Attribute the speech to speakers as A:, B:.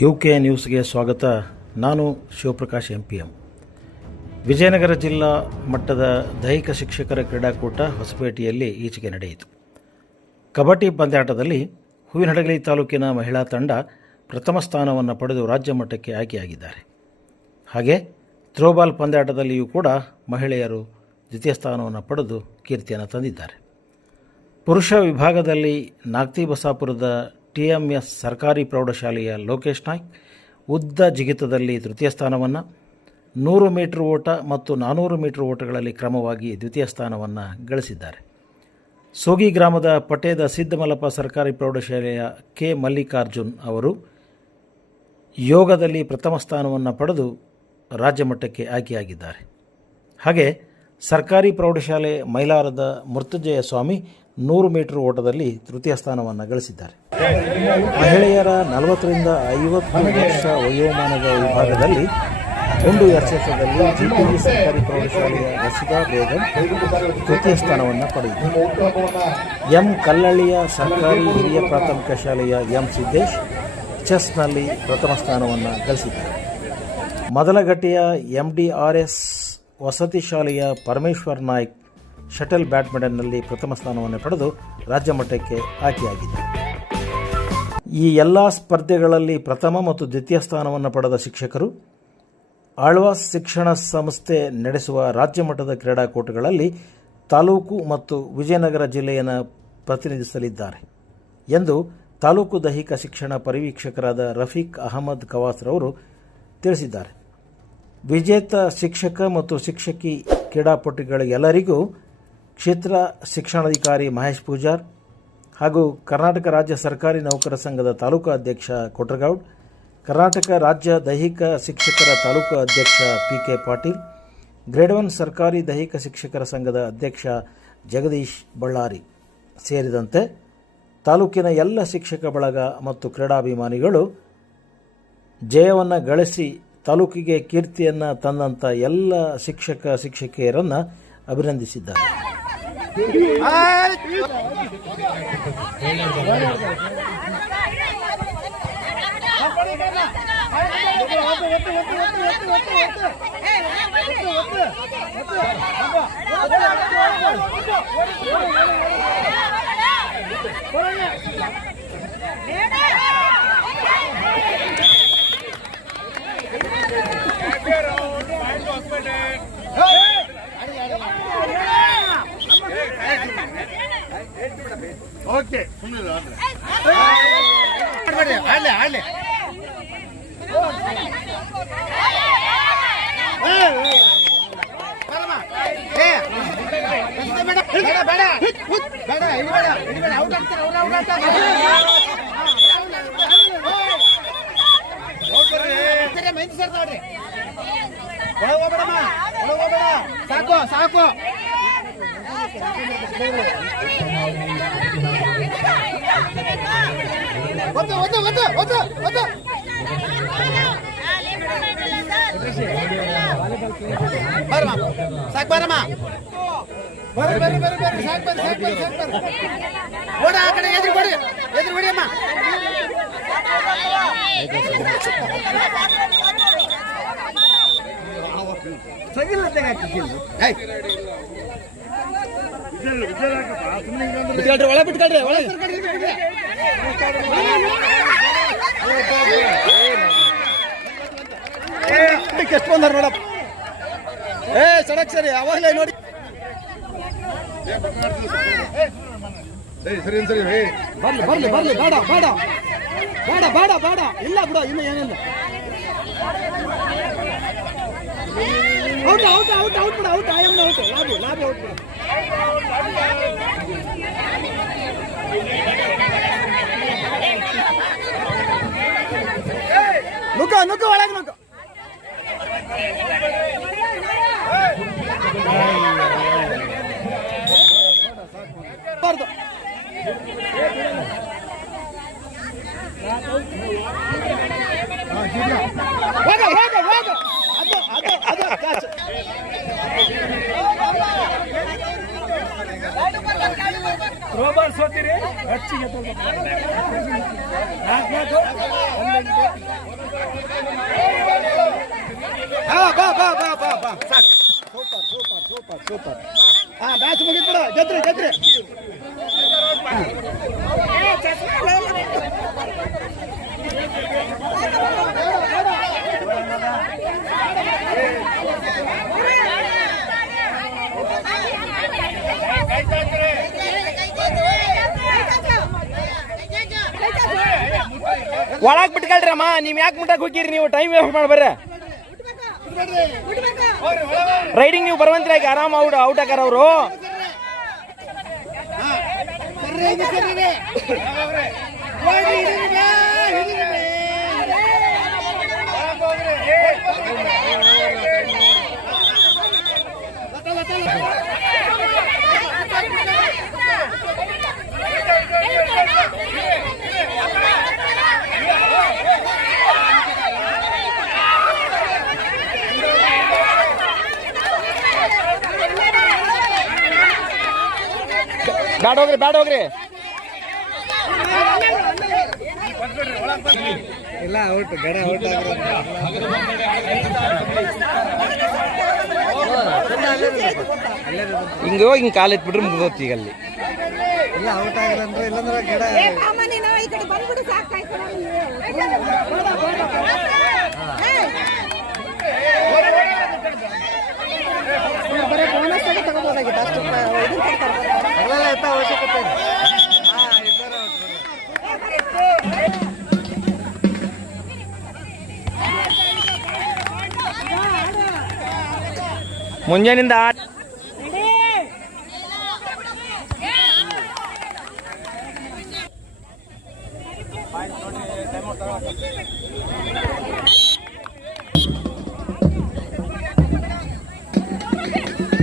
A: U K ನ್ಯೂಸ್ಗೆ ಸ್ವಾಗತ. ನಾನು Shivaprakash M P M Vijayanagara ಜಿಲ್ಲಾ ಮಟ್ಟದ ದೈಹಿಕ ಶಿಕ್ಷಕರ ಕ್ರೀಡಾಕೂಟ ಹೊಸಪೇಟೆಯಲ್ಲಿ ಈಚೆಗೆ ನಡೆಯಿತು. ಕಬಡ್ಡಿ ಪಂದ್ಯಾಟದಲ್ಲಿ ಹೂವಿನಹಡಗಲಿ ತಾಲೂಕಿನ ಮಹಿಳಾ ತಂಡ ಪ್ರಥಮ ಸ್ಥಾನವನ್ನು ಪಡೆದು ರಾಜ್ಯ ಮಟ್ಟಕ್ಕೆ ಆಯ್ಕೆಯಾಗಿದ್ದಾರೆ. ಹಾಗೆ ಥ್ರೋಬಾಲ್ ಪಂದ್ಯಾಟದಲ್ಲಿಯೂ ಕೂಡ ಮಹಿಳೆಯರು ದ್ವಿತೀಯ ಸ್ಥಾನವನ್ನು ಪಡೆದು ಕೀರ್ತಿಯನ್ನು ತಂದಿದ್ದಾರೆ. ಪುರುಷ ವಿಭಾಗದಲ್ಲಿ ನಾಗ್ತಿ ಬಸಾಪುರದ ಟಿ ಎಂ ಎಸ್ ಸರ್ಕಾರಿ ಪ್ರೌಢಶಾಲೆಯ ಲೋಕೇಶ್ ನಾಯ್ಕ್, ಉದ್ದ ಜಿಗಿತದಲ್ಲಿ ತೃತೀಯ ಸ್ಥಾನವನ್ನು, ನೂರು ಮೀಟರ್ ಓಟ ಮತ್ತು ನಾನ್ನೂರು ಮೀಟರ್ ಓಟಗಳಲ್ಲಿ ಕ್ರಮವಾಗಿ ದ್ವಿತೀಯ ಸ್ಥಾನವನ್ನು ಗಳಿಸಿದ್ದಾರೆ. ಸೋಗಿ ಗ್ರಾಮದ ಪಟೇದ ಸಿದ್ದಮಲ್ಲಪ್ಪ ಸರ್ಕಾರಿ ಪ್ರೌಢಶಾಲೆಯ ಕೆ. ಮಲ್ಲಿಕಾರ್ಜುನ್ ಅವರು ಯೋಗದಲ್ಲಿ ಪ್ರಥಮ ಸ್ಥಾನವನ್ನು ಪಡೆದು ರಾಜ್ಯ ಮಟ್ಟಕ್ಕೆ ಆಯ್ಕೆಯಾಗಿದ್ದಾರೆ. ಹಾಗೆ ಸರ್ಕಾರಿ ಪ್ರೌಢಶಾಲೆ ಮೈಲಾರದ ಮೃತ್ಯುಜಯ ಸ್ವಾಮಿ ನೂರು ಮೀಟರ್ ಓಟದಲ್ಲಿ ತೃತೀಯ ಸ್ಥಾನವನ್ನು ಗಳಿಸಿದ್ದಾರೆ. ಮಹಿಳೆಯರ ನಲವತ್ತರಿಂದ ಐವತ್ತು ವರ್ಷ ವಯೋಮಾನದ ವಿಭಾಗದಲ್ಲಿ ಒಂದು ಎಸ್ಎಸ್ಎದಲ್ಲಿ ಜಿಟಿವಿ ಸರ್ಕಾರಿ ಪ್ರೌಢಶಾಲೆಯ ರಸಿದಾ ಬೇಗಂ ತೃತೀಯ ಸ್ಥಾನವನ್ನು ಪಡೆಯಿತು ಎಂ ಕಲ್ಲಳ್ಳಿಯ ಸರ್ಕಾರಿ ಹಿರಿಯ ಪ್ರಾಥಮಿಕ ಶಾಲೆಯ ಎಂ ಸಿದ್ದೇಶ್ ಚೆಸ್ನಲ್ಲಿ ಪ್ರಥಮ ಸ್ಥಾನವನ್ನು ಗಳಿಸಿದ್ದಾರೆ. ಮೊದಲಗಟ್ಟೆಯ ಎಂ ಡಿ ಆರ್ ಎಸ್ ವಸತಿ ಶಾಲೆಯ ಪರಮೇಶ್ವರ್ ನಾಯ್ಕ್ ಶಟಲ್ ಬ್ಯಾಡ್ಮಿಂಟನ್ನಲ್ಲಿ ಪ್ರಥಮ ಸ್ಥಾನವನ್ನು ಪಡೆದು ರಾಜ್ಯ ಮಟ್ಟಕ್ಕೆ ಆಯ್ಕೆಯಾಗಿದೆ. ಈ ಎಲ್ಲ ಸ್ಪರ್ಧೆಗಳಲ್ಲಿ ಪ್ರಥಮ ಮತ್ತು ದ್ವಿತೀಯ ಸ್ಥಾನವನ್ನು ಪಡೆದ ಶಿಕ್ಷಕರು ಆಳ್ವಾಸ್ ಶಿಕ್ಷಣ ಸಂಸ್ಥೆ ನಡೆಸುವ ರಾಜ್ಯ ಮಟ್ಟದ ಕ್ರೀಡಾಕೂಟಗಳಲ್ಲಿ ತಾಲೂಕು ಮತ್ತು ವಿಜಯನಗರ ಜಿಲ್ಲೆಯನ್ನು ಪ್ರತಿನಿಧಿಸಲಿದ್ದಾರೆ ಎಂದು ತಾಲೂಕು ದೈಹಿಕ ಶಿಕ್ಷಣ ಪರಿವೀಕ್ಷಕರಾದ ರಫೀಕ್ ಅಹಮದ್ ಕವಾಸ್ರವರು ತಿಳಿಸಿದ್ದಾರೆ. ವಿಜೇತ ಶಿಕ್ಷಕ ಮತ್ತು ಶಿಕ್ಷಕಿ ಕ್ರೀಡಾಪಟುಗಳಿಗೆಲ್ಲರಿಗೂ ಕ್ಷೇತ್ರ ಶಿಕ್ಷಣಾಧಿಕಾರಿ ಮಹೇಶ್ ಪೂಜಾರ್ ಹಾಗೂ ಕರ್ನಾಟಕ ರಾಜ್ಯ ಸರ್ಕಾರಿ ನೌಕರ ಸಂಘದ ತಾಲೂಕು ಅಧ್ಯಕ್ಷ ಕೊಟ್ರಗೌಡ್, ಕರ್ನಾಟಕ ರಾಜ್ಯ ದೈಹಿಕ ಶಿಕ್ಷಕರ ತಾಲೂಕು ಅಧ್ಯಕ್ಷ P K Patil, grade one ಸರ್ಕಾರಿ ದೈಹಿಕ ಶಿಕ್ಷಕರ ಸಂಘದ ಅಧ್ಯಕ್ಷ ಜಗದೀಶ್ ಬಳ್ಳಾರಿ. ಸೇರಿದಂತೆ ತಾಲೂಕಿನ ಎಲ್ಲ ಶಿಕ್ಷಕ ಬಳಗ ಮತ್ತು ಕ್ರೀಡಾಭಿಮಾನಿಗಳು ಜಯವನ್ನು ಗಳಿಸಿ ತಾಲೂಕಿಗೆ ಕೀರ್ತಿಯನ್ನು ತಂದಂಥ ಎಲ್ಲ ಶಿಕ್ಷಕ, ಶಿಕ್ಷಕಿಯರನ್ನು ಅಭಿನಂದಿಸಿದ್ದಾರೆ.
B: Get on, I'm not ನೋಡ್ರಿ ಹೋಗ್ಬೇಡಮ್ಮ ಹೋಗ್ಬೇಡ ಸಾಕು ಸಾಕು. ಒತ್ತು ಒತ್ತು ಒತ್ತು ಒತ್ತು ಒತ್ತು. ಬರಮ್ಮ ಸಾಕು ಬರಮ್ಮ ಬರ್ರಿ ಬರ್ರಿ ಬರ್ರಿ ಬರ್ರಿ ಸಾಕ್ ಬರ್ರಿ ಸಾಕ್ ಬರ್ರಿ ಸಾಕ್ ಬರ್ರಿ ಓಡ ಆ ಕಡೆ ಎದುರು ಕೊಡಿ ಎದುರು ಕೊಡಿ ಅಮ್ಮ. ಬಿಟ್ಕೊಳ್ರಿ ಒಳ ಬಿಟ್ಕೊಳ್ರಿ ಒಳ ಎಷ್ಟು ಬಂದಾರ ನೋಡಪ್ಪ. ಏ ಸಡಕ್ ಸರಿ ಅವಾಗಲೇ ನೋಡಿ. ಸರಿ ಸರಿ ಬರ್ಲಿ ಬರ್ಲಿ ಬರ್ಲಿ ಬೇಡ ಬೇಡ ಬೇಡ ಬೇಡ ಬೇಡ ಇಲ್ಲ ಬಿಡು ಇನ್ನು ಏನಿಲ್ಲ ಔಟ್ ಔಟ್ ಔಟ್ ಔಟ್ ಬಿಡು ಔಟ್ ಆಯಮ್ಮ ಔಟ್ ಲಾಬಿ ಲಾಬಿ ಔಟ್ ಬಿಡು ರೋಬಾರ್ ಸೋತಿರಿ ಹೆಚ್ಚಿಗೆ
C: ಹಾ ಬಾ ಬಾ ಬಾ ಬಾ ಬಾ ಸಾಕು ಸೂಪರ್ ಸೂಪರ್ ಸೂಪರ್ ಸೂಪರ್ ಹಾ ಬ್ಯಾಚ್ ಮುಗಿದ್ಬಿಡು ಗೆದ್ರಿ ಗೆದ್ರಿ
B: ಒಳಗ್ ಬಿಟ್ಕೊಳ್ರಮ್ಮ ನೀವ್ ಯಾಕೆ ಮುಟ್ಟಕ್ ಹೋಗಿರಿ ನೀವು? ಟೈಮ್ ವೇಸ್ಟ್ ಮಾಡ್ಬರ್ರಿ ರೈಡಿಂಗ್ ನೀವು ಬರುವಂತ್ರಿ ಈಗ ಆರಾಮ್ ಔಟ್ ಔಟ್ ಆಕಾರ ಅವರು
C: ಕರ್ರಿ ಇದು ಕರ್ರಿ ಓಡಿ ಹಿಡೀರಿ ಬೇ, ಹಿಡೀರಿ
B: ಬ್ಯಾಡ ಹೋಗ್ರಿ ಬ್ಯಾಡ ಹೋಗ್ರಿ
C: ಇಲ್ಲ ಔಟ್ ಗಡ ಔಟ್
B: ಹಿಂಗ ಹೋಗಿ ಹಿಂಗ್ ಕಾಲ್ ಎತ್ಬಿಟ್ರೆ ಮುಗ್ದೋತ್ ಈಗ ಅಲ್ಲಿ
C: ಇಲ್ಲ ಔಟ್ ಆಗಿರಂದ್ರೆ ಇಲ್ಲಂದ್ರೆ ಗಡ
D: ಬರೋಣ ಬರೀ ಬೋನಸ್ ಆಗಿ ತಗೋಬೋದಾಗಿತ್ತು ಅಷ್ಟು ಇದನ್ನ ಕೊಡ್ತಾರೆ
B: ಮುಂಜಾನಿಂದ ಆಟ.